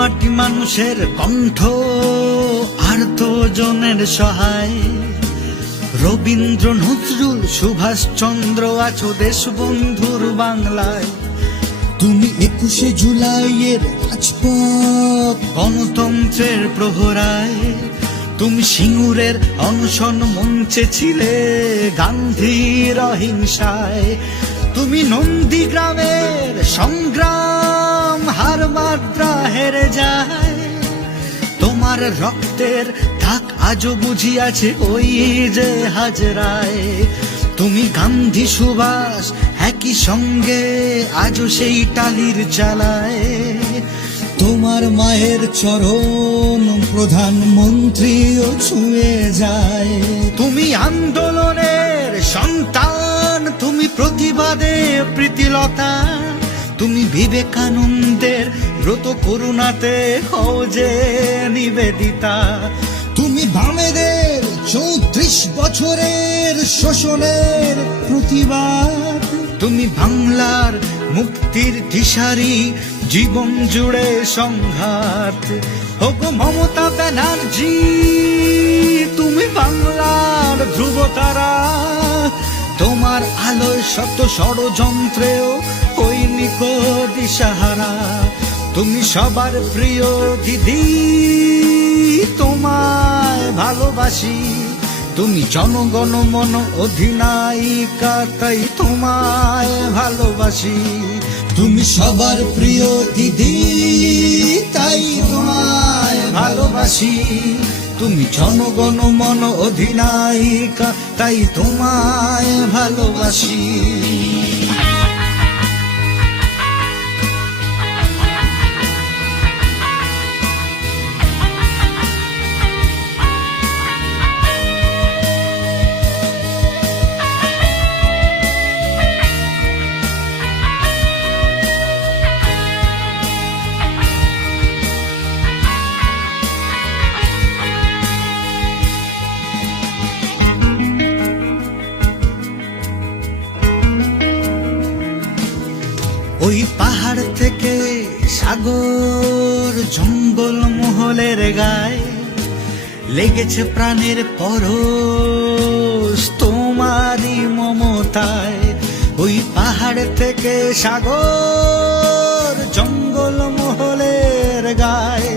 মাটি মানুষের কণ্ঠ আর্ত জনের সহায়। রবীন্দ্র নজরুল সুভাষচন্দ্র আছো দেশবন্ধুর বাংলায়। তুমি 21শে জুলাইয়ের রাজপথ গণতন্ত্রের প্রহরায়। তুমি সিঙ্গুরের অনশন মঞ্চে ছিলে গান্ধীর অহিংসায়। তুমি নন্দীগ্রামের সংগ্রাম হার মাত্রা হেরে যায়। তোমার রক্তের দাগ আজও বুঝিয়াছে ওই যে হাজরায়। তুমি গান্ধী সুভাষ একই সঙ্গে আজও সেই টালির চালায়। তোমার মায়ের চরণ প্রধানমন্ত্রীও ছুঁয়ে যায়। তুমি আন্দোলনের সন্তান, তুমি প্রতিবাদে প্রীতিলতা। তুমি বিবেকানন্দের ব্রত করুণাতে হও যে নিবেদিতা। তুমি বামেদের 34 বছরের শোষণের প্রতিবাদ। তুমি বাংলার মুক্তির দিশারি, জীবন জুড়ে সংঘাত। ওগো মমতা ব্যানার্জি, তুমি বাংলার ধ্রুবতারা। তোমার আলোয় শত ষড়যন্ত্রেও হইনি কো দিশাহারা। তুমি সবার প্রিয় দিদি, তোমায় ভালোবাসি। তুমি জনগণ মন অধিনায়িকা, তাই তোমায় ভালোবাসি। তুমি সবার প্রিয় দিদি, তাই তোমায় ভালোবাসি। তুমি জনগণ মন অধিনায়িকা, তাই তোমায় ভালোবাসি। ওই পাহাড় থেকে সাগর জঙ্গল মহলের গায়ে লেগেছে প্রাণের পরশ তোমারই মমতায়। ওই পাহাড় থেকে সাগর জঙ্গল মহলের গায়ে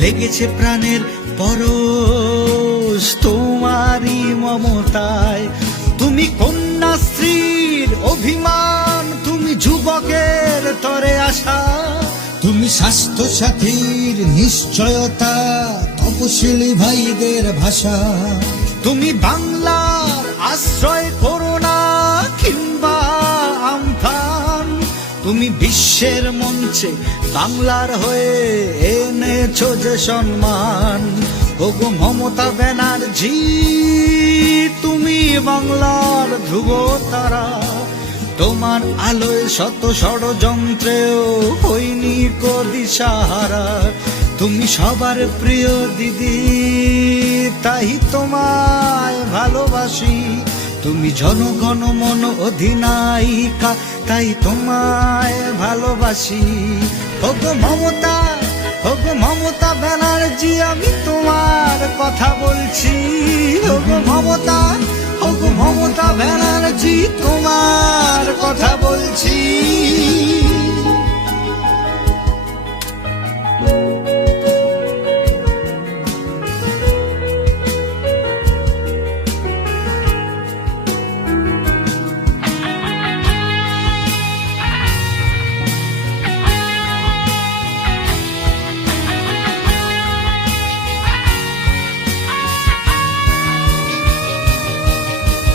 লেগেছে প্রাণের পরশ তোমারই মমতায়। তুমি কন্যাশ্রীর অভিমান, তুমি যুবকের তরে আশা। তুমি স্বাস্থ্য সাথীর নিশ্চয়তা, তপশিলি ভাইদের ভাষা। তুমি বাংলার আশ্রয় করোনা কিংবা আমফান। তুমি বিশ্বের মঞ্চে বাংলার হয়ে এনেছো যে সম্মান। ওগো মমতা ব্যানার্জি, তুমি বাংলার ধ্রুবতারা। তোমার আলোয় শত ষড়যন্ত্রেও হইনি কো দিশাহারা। তুমি সবার প্রিয় দিদি, তাই তোমায় ভালোবাসি। তুমি জনগণ মন অধিনায়িকা, তাই তোমায় ভালোবাসি। ওগো মমতা, ওগো মমতা ব্যানার্জি, আমি তোমার কথা বলছি। ওগো মমতা, ওগো মমতা ব্যানার্জি, তোমার কথা বলছি।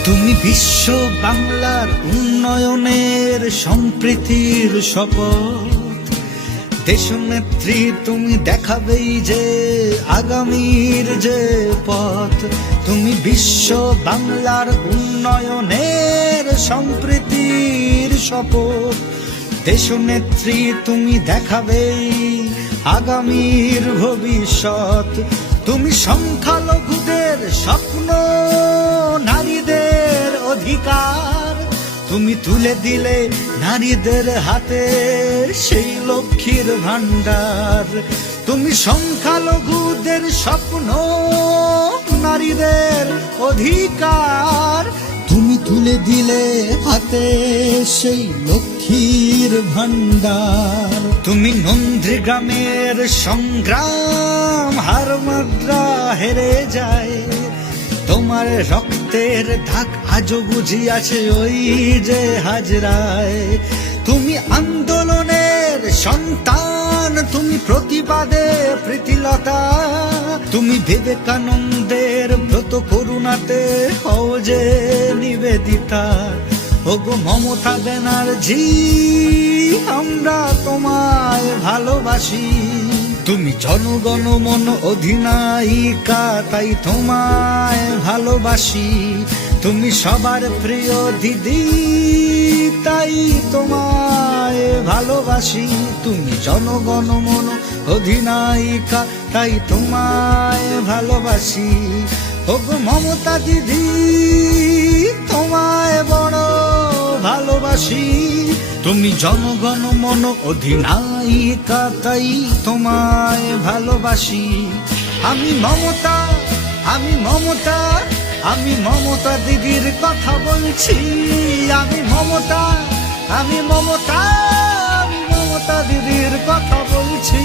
তুমি বিশ্ব বাংলার উন্নয়নের সম্প্রীতির শপথ। দেশনেত্রী তুমি দেখাবেই যে আগামীর যে পথ। তুমি বিশ্ব বাংলার উন্নয়নের সম্প্রীতির শপথ। দেশনেত্রী তুমি দেখাবেই আগামীর ভবিষ্যৎ। তুমি সংখ্যালঘুদের স্বপ্ন, নারীদের অধিকার। তুমি তুলে দিলে নারীদের হাতে সেই লক্ষ্মীর ভান্ডার। তুমি সংখ্যালঘুদের স্বপ্ন, নারীদের অধিকার। তুমি তুলে দিলে হাতে সেই লক্ষ্মীর ভান্ডার। তুমি নন্দীগ্রামের সংগ্রাম হার মাত্রা হেরে যায়। তোমার রক্তের দাগ আজও বুঝি আছে ওই যে হাজরায়। তুমি আন্দোলনের সন্তান, তুমি প্রতিবাদে প্রীতিলতা। তুমি বিবেকানন্দের ব্রত করুণাতে হও যে নিবেদিতা। ওগো মমতা ব্যানার্জি, আমরা তোমায় ভালোবাসি। তুমি জনগণ মন অধিনায়িকা, তাই তোমায় ভালোবাসি। তুমি সবার প্রিয় দিদি, তাই তোমায় ভালোবাসি। তুমি জনগণ মন অধিনায়িকা, তাই তোমায় ভালোবাসি। ওগো মমতা দিদি, তোমায় বড় ভালোবাসি। তুমি জনগণ মন অধিনায়িকা, তাই তোমায় ভালোবাসি। আমি মমতা, আমি মমতা, আমি মমতা দিদির কথা বলছি। আমি মমতা, আমি মমতা, আমি মমতা দিদির কথা বলছি।